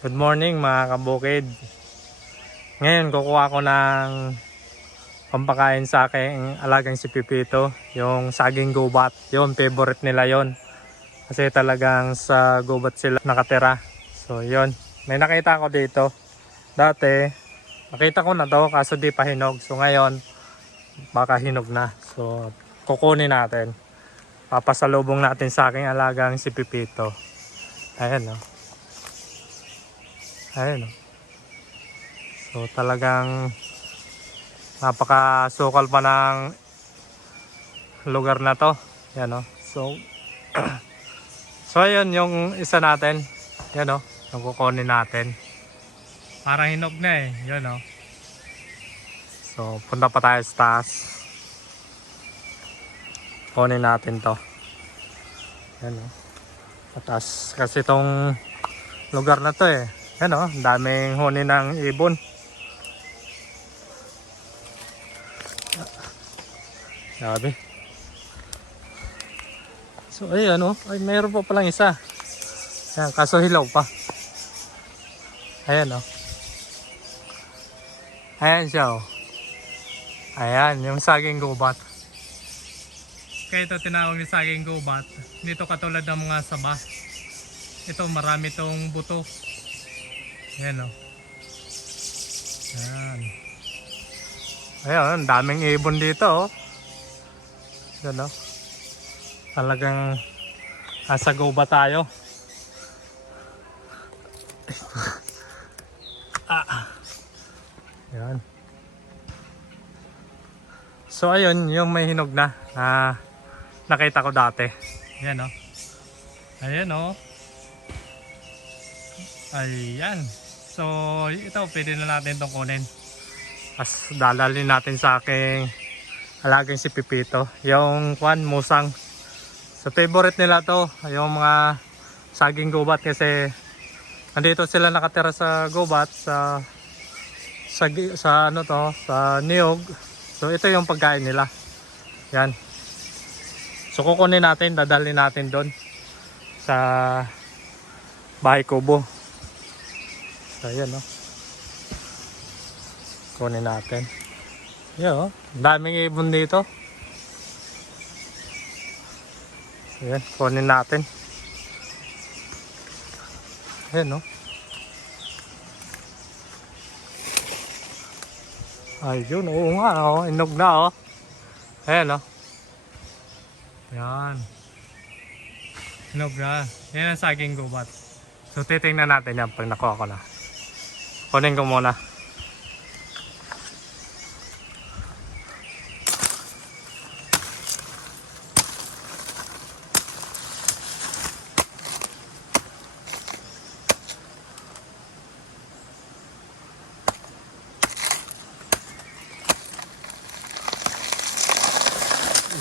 Good morning mga kabukid. Ngayon kukuha ko ng pampakain sa aking alagang si Pipito. Yung saging gubat. Yun, favorite nila yon. Kasi talagang sa gubat sila nakatira. So yun, may nakita ko dito. Dati, nakita ko na to kaso di pa hinog. So ngayon, baka hinog na. So kukunin natin. Papasalubong natin sa aking alagang si Pipito. Ayan o. Ayan o. So talagang napakasukal pa ng lugar na to. Yan o. So ayun yung isa natin. Yan o. Yung kukunin natin. Parang hinog na eh. Yan o. So punta pa tayo sa taas. Kunin natin to. Yan o. Patas kasi tong lugar na to eh. Yan o. Daming huni ng ibon. Grabe. So ay ano, ay mayroon pa palang isa. Ayan, kaso hilaw pa. Ayan o. Ayan siya o. Ayan, yung saging gubat. Kaya ito tinawag ni saging gubat. Dito katulad ng mga saba. Ito marami tong buto. Ayan o. Ayan. Ayan, daming ibon dito o. Ayan o. Talagang nasa gubat tayo. Ayan. So ayun, yung may hinog na nakita ko dati. Ayan o. Ayan o. Ayan. So ito pwede na natin itong kunin. As dalalin natin sa aking alagang si Pipito. Yung musang. So favorite nila to. Yung mga saging gubat kasi andito sila nakatira sa gubat sa ano to, sa niyog. So ito yung pagkain nila. Yan. So kukunin natin, dadalhin natin doon sa bahay kubo. So ayan o. Kunin natin. Yan o. Daming ibon dito. Ayan, kunin natin. Ayan o. Ayun, oo nga o. Inog na o. Ayan o. Ayan. Inog na. Yan ang saging gubat. So titingnan natin yan pag nakuha ko na. Kunin ko muna.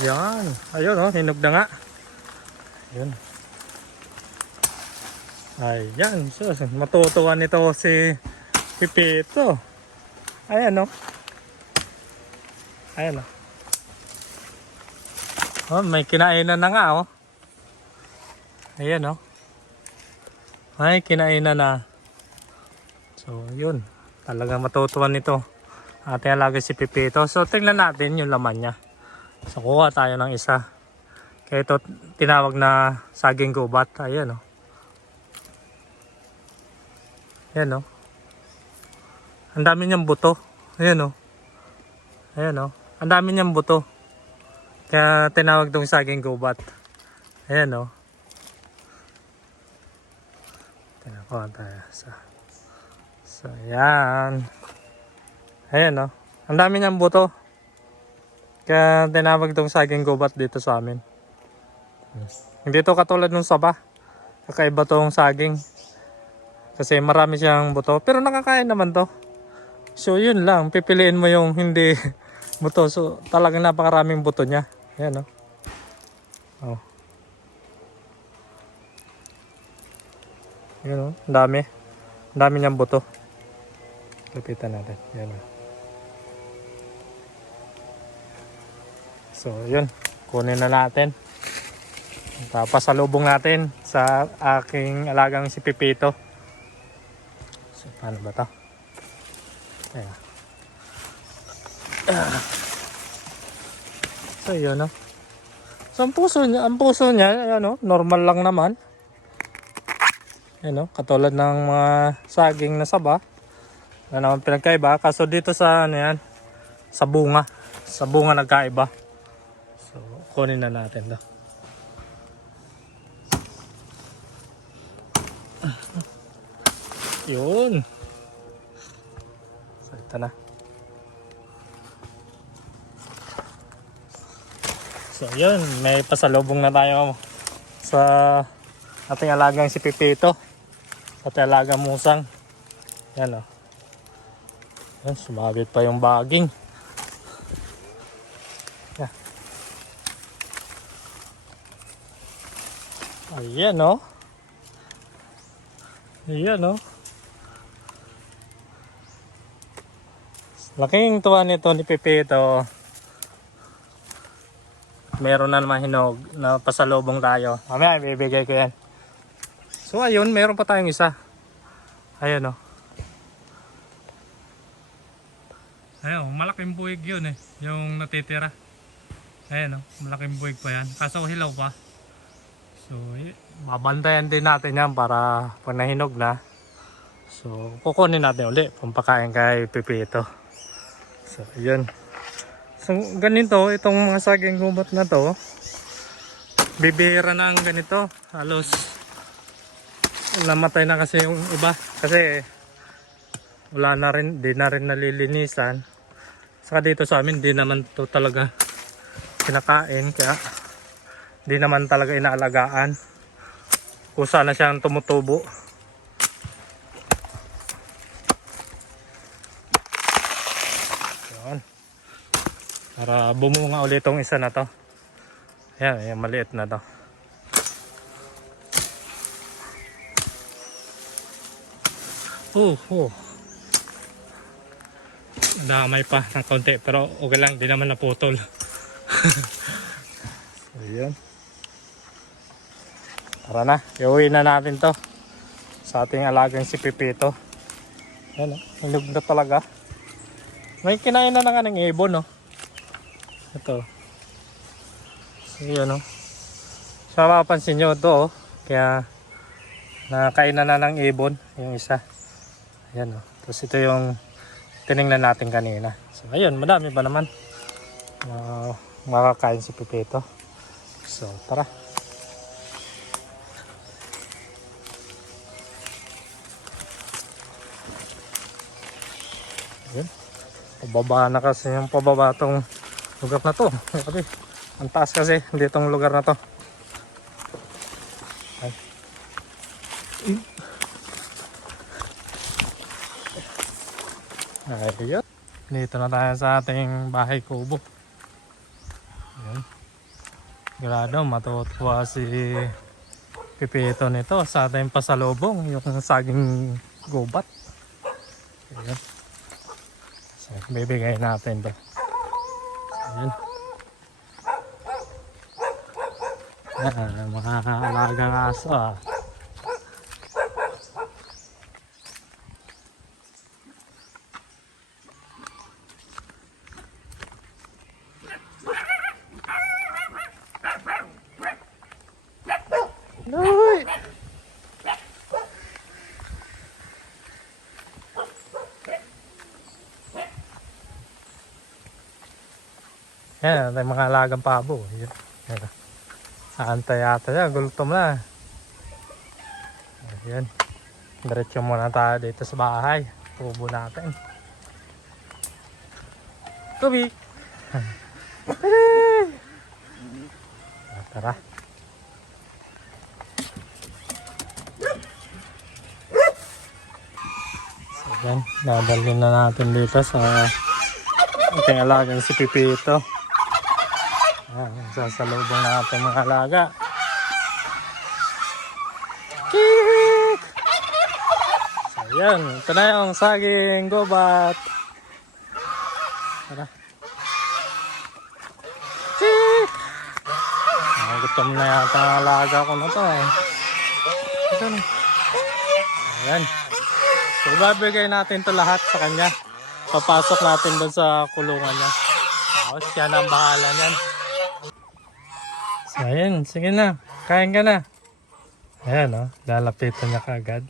Yan. Ayun o, hinog na nga. Ayun. Ayan. So, matutuwa nito si Pipito. Ayan o. Ayan o. Oh, may kinainan na nga o. Ayan o. May kinainan na. So, yun. Talagang matutuwa nito. Ating alaga si Pipito. So, tingnan natin yung laman niya. So kuha tayo ng isa. Kaya ito tinawag na saging gubat. Ayan o. Ayan o. Ang dami niyang buto. Ayan o. Ayan o. Ang dami niyang buto. Kaya tinawag itong saging gubat. Ayan o. Tinakuha tayo. So ayan. Ayan o. Ang dami niyang buto. Kaya tinawag itong saging gubat dito sa amin. Hindi ito katulad ng saba. Kakaiba itong saging. Kasi marami siyang buto. Pero nakakain naman to. So yun lang. Pipiliin mo yung hindi buto. So talagang napakaraming buto niya. Ayan o. Oh. Ayan o. Ang dami. Ang dami niyang buto. Lapitan natin. Ayan o. So yun, kunin na natin. Papasalubong natin sa aking alagang si Pipito. So, paano ba ito? Ayan. So, yun, no? So, ang puso niya, ayan, no? Normal lang naman. Ayan, no? Katulad ng mga saging na saba. Na naman pinagkaiba. Kaso dito sa, ano yan, sa bunga. Sa bunga nagkaiba. So, kunin na natin to. Yun. So, ito na. So, yun. May pasalubong na tayo sa ating alagang si Pipito. Sa ating alagang musang. Yan, o. Yan, sumabit pa yung baging. Yan. Ayan, o. Ayan, o. Laking tuwa nito ni Pipito. Meron na naman hinog na pasalubong tayo. Mamaya ibibigay ko yan. So ayun, meron pa tayong isa. Ayun, o. Ayun, malaking buwig yun eh. Yung natitira. Ayun, o. Malaking buwig pa yan. Kaso hilaw pa. So, babantayan din natin yan para pag nahinog na. So, kukunin natin ulit pampakain kay Pipito. So, yun. So, ganito, itong mga saging gubat na to, bibihira na ang ganito. Halos, namatay na kasi yung iba. Kasi, wala na rin, di na rin nalilinisan. Saka dito sa amin, di naman to talaga kinakain. Kaya, di naman talaga inaalagaan. Kusa na siyang tumutubo. Para bumunga ulit itong isa na to. Ayan, ayan, maliit na to. Damay pa ng konti pero okay lang, di naman naputol. So, ayan. Tara na, iuwi na natin to sa ating alagang si Pipito. Ayan, hinog na talaga. May kinain na nga ng ibon, no? Ito. So, yun, no? So, mapapansin nyo ito, oh. Kaya, nakainan na ng ibon, yung isa. Ayan, oh. Tapos ito yung tinignan natin kanina. So, ayun, madami pa naman. Makakain si Pipito. So, tara. Ayan. Pababa na kasi yung pababa itong lugar na to. Kasi ang taas kasi ditong lugar na to. Ayan. Dito na tayo sa ating bahay kubo. Ayan. Grado matutuwa si Pipito nito sa ating pasalubong, yung saging gubat. Ayan. So, bibigay natin to. Ayan. Ayan, mga alagang aso, ah. Noy! Yan, may mga alagang pabo. Yan. Aantay yata yan, gultom na. Ayan. Diretso muna tayo dito sa bahay. Kubo natin. Tubi! Tara. So yan, dadalhin na natin dito sa ating alagang si Pipito. Sasalubong natin mga alaga. Kik! So yan, ito na yung saging gubat. Tara. Kik! Gutom na yata ang alaga ko na to, eh. Ito na. Ayan. So So, ibabigay natin to lahat sa kanya. Papasok natin doon sa kulungan niya. Tapos siya na ang bahala niyan. So, ayan. Sige na. Kain ka na. Ayan, oh. Lalapitan niya kaagad.